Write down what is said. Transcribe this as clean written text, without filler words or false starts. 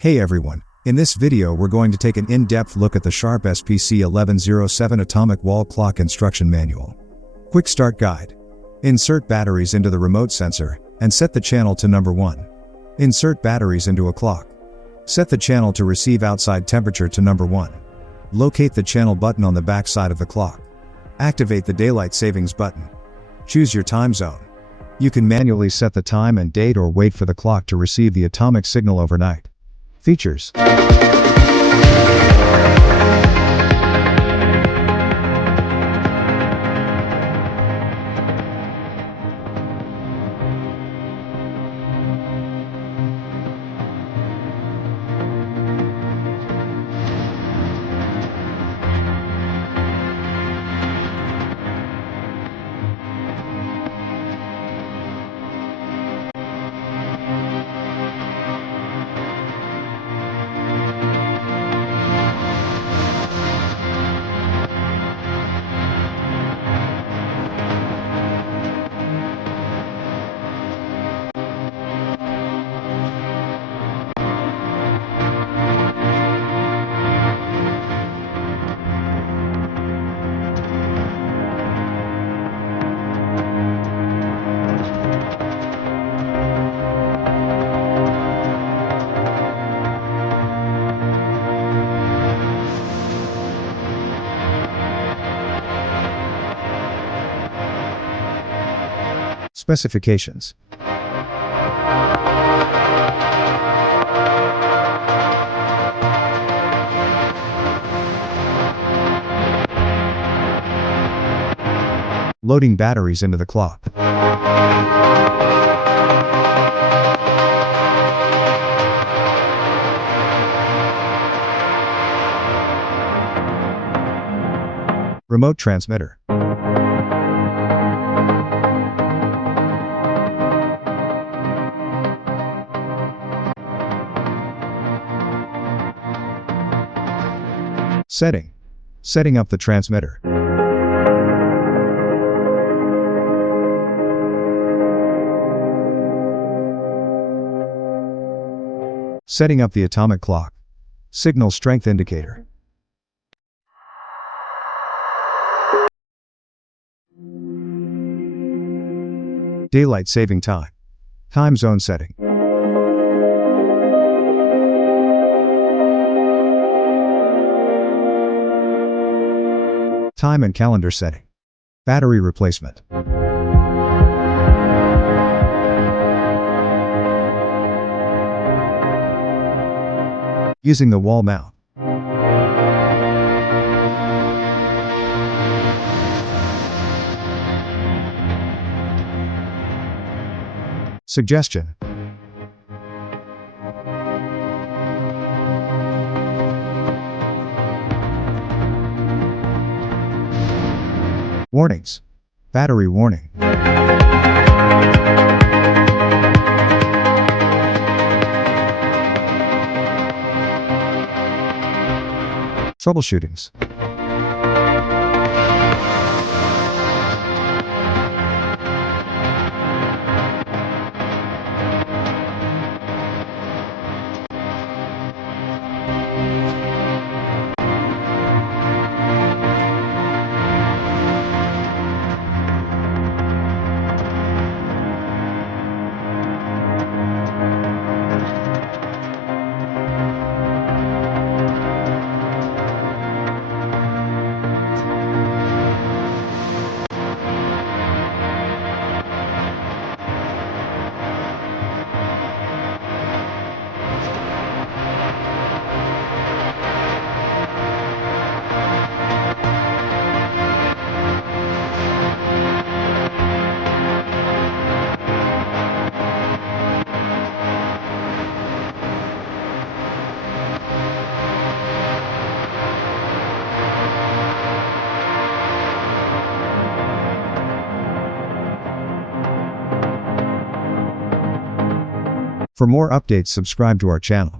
Hey everyone, in this video we're going to take an in-depth look at the Sharp SPC1107 Atomic Wall Clock Instruction Manual. Quick Start Guide. Insert batteries into the remote sensor, and set the channel to number 1. Insert batteries into a clock. Set the channel to receive outside temperature to number 1. Locate the channel button on the back side of the clock. Activate the daylight savings button. Choose your time zone. You can manually set the time and date or wait for the clock to receive the atomic signal overnight. Features. Specifications. Loading batteries into the clock. Remote transmitter. Setting up the transmitter. Setting up the atomic clock. Signal strength indicator. Daylight saving time. Time zone setting. Time and calendar setting. Battery replacement. Using the wall mount. Suggestion. Warnings. Battery warning. Troubleshootings. For more updates, subscribe to our channel.